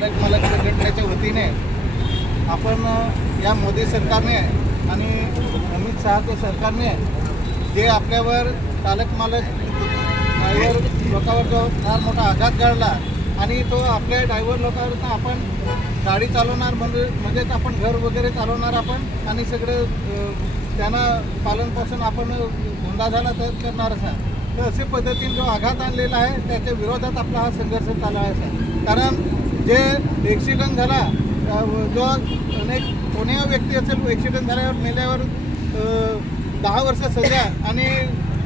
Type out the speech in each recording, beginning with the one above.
मालक संघटनेच्या वतीने आपण या मोदी सरकारने आणि अमित शहाच्या सरकारने जे आपल्यावर चालक मालक ड्रायव्हर लोकांवर जो फार मोठा आघात घडला आणि तो आपल्या ड्रायव्हर लोकांना आपण गाडी चालवणार म्हणजेच आपण घर वगैरे चालवणार आपण आणि सगळं त्यांना पालनपोषण आपण धंदा झाला तर करणार असा तर अशा पद्धतीने जो आघात आणलेला आहे त्याच्या विरोधात आपला हा संघर्ष चालू आहे। कारण जे ॲक्सिडेंट झाला जो अनेक कोणीही व्यक्ती असेल ॲक्सिडेंट झाल्यावर मेल्यावर 10 वर्ष सजा आणि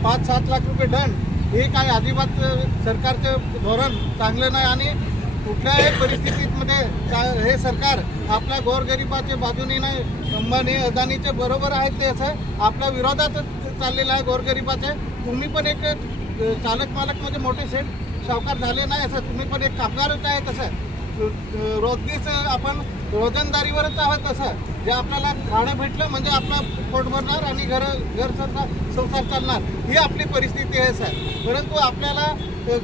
5-7 लाख रुपये दंड हे काय अजिबात सरकारचं धोरण चांगलं नाही आणि कुठल्याही परिस्थितीमध्ये हे सरकार आपल्या गोरगरिबाच्या बाजूने नाही अंबानी अदानीच्या बरोबर आहे ते असं आपल्या विरोधात चाललेलं आहे। गोरगरिबाचे तुम्ही पण एक चालक मालक म्हणजे मोठे सेठ सावकार झाले नाही असं तुम्ही पण एक कामगारच आहे तसं रोजगीच आपण रोजंदारीवरच आहोत तसं जे आपल्याला खाणं भेटलं म्हणजे आपला पोट भरणार आणि घर संसार चालणार ही आपली परिस्थिती आहे सर। परंतु आपल्याला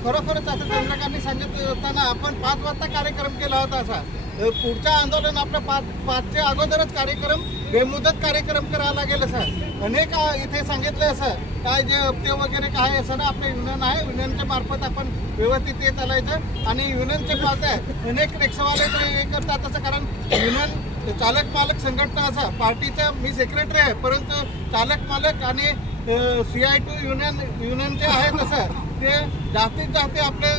खरोखरच असं चंद्रकांतनी सांगितलं असताना आपण 5 वाजता कार्यक्रम केला होता असा पुढचं आंदोलन आपलं 5च्या अगोदरच कार्यक्रम बेमुदत कार्यक्रम करावा लागेल असं अनेक इथे सांगितलं असं काय जे हप्ते वगैरे काय असं ना आपलं युनियन आहे युनियनच्या मार्फत आपण व्यवस्थित ते चालायचं आणि युनियनचे पाहत आहे अनेक रिक्षावाले तर हे करतात असं कारण युनियन चालक मालक संघटना असं पार्टीचा मी सेक्रेटरी आहे परंतु चालक मालक आणि CI2 युनियनचे आहे तसं ते जास्तीत जास्त आपले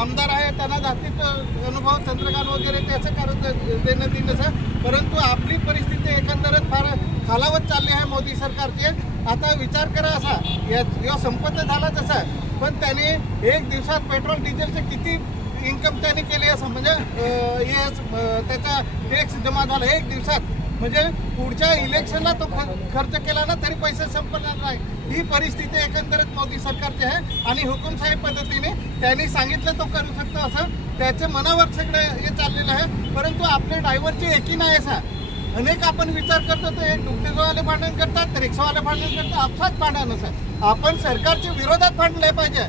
आमदार आहे त्यांना जास्तीत अनुभव चंद्रकांत वगैरे त्याचं कारण देण्यात येईल असं परंतु आपली परिस्थिती एकंदरच फार खालावत चालली आहे मोदी सरकारची। आता विचार करा असा या संपत झाला तसा पण त्याने एक दिवसात पेट्रोल डिझेलचे किती इन्कम त्याने केली असं म्हणजे त्याचा टॅक्स जमा झाला एक दिवसात म्हणजे पुढच्या इलेक्शनला तो खर्च केला ना तरी पैसे संपणार नाही ही परिस्थिती एकंदरीत मोदी सरकारची आहे आणि हुकुमशाही पद्धतीने त्यांनी सांगितलं तो करू शकतो असं त्याच्या मनावर सगळे हे चाललेलं आहे। परंतु आपले ड्रायव्हरची एकी नाही असा अनेक आपण विचार करतो तर दुग्धवाले भांडण करतात रिक्षावाले भांडण करतात आपसात भांडण असं आपण सरकारच्या विरोधात भांडले पाहिजे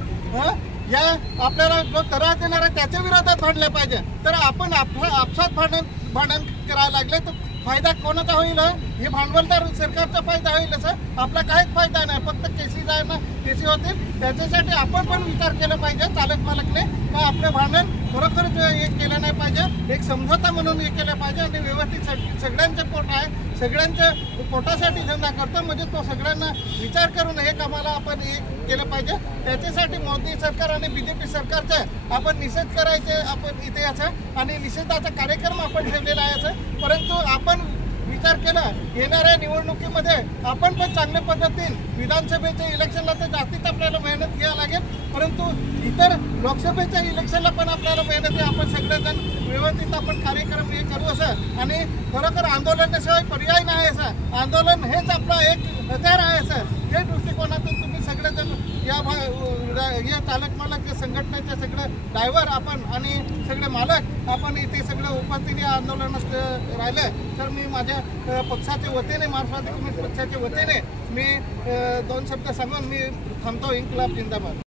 या आपल्याला जो त्रास देणार आहे त्याच्या विरोधात भांडले पाहिजे तर आपण आपसात भांडण करायला लागले तर फायदा कोणाचा होईल हे भांडवलदार सरकारचा फायदा होईल असं आपला काहीच फायदा नाही फक्त केसी होतील त्याच्यासाठी आपण पण विचार केला पाहिजे चालक मालकने का आपलं भांडण खरोखरच हे केलं नाही पाहिजे एक समझोता म्हणून हे केलं पाहिजे आणि व्यवस्थित सगळ्यांचे पोट आहे सगळ्यांच्या पोटासाठी धंदा करतो म्हणजे तो सगळ्यांना विचार करून हे कामाला आपण हे केलं पाहिजे त्याच्यासाठी मोदी सरकार आणि BJP सरकारचं आपण निषेध करायचे आपण इथे असं आणि निषेधाचा कार्यक्रम आपण ठेवलेला आहे असं परंतु आपण विचार केला येणाऱ्या निवडणुकीमध्ये आपण पण चांगल्या पद्धतीने विधानसभेच्या इलेक्शनला तर जास्तीच आपल्याला मेहनत घ्यावी लागेल परंतु इतर लोकसभेच्या इलेक्शनला पण आपल्याला मेहनत आहे आपण सगळेजण व्यवस्थित आपण कार्यक्रम हे करू असं आणि खरोखर आंदोलनाशिवाय पर्याय नाही असं आंदोलन हेच आपला एक हत्यार आहे असं हे दृष्टिकोनातून तुम्ही सगळेजण या चालक मालक संघटनेचे सगळे ड्रायव्हर आपण आणि सगळे मालक आपण इथे सगळं उपस्थित या आंदोलनात राहिले तर मी माझ्या पक्षाच्या वतीने मार्क्सवादी कम्युनिस्ट पक्षाच्या वतीने मी 2 शब्द सांगून मी थांबतो। इन्कलाब जिंदाबाद।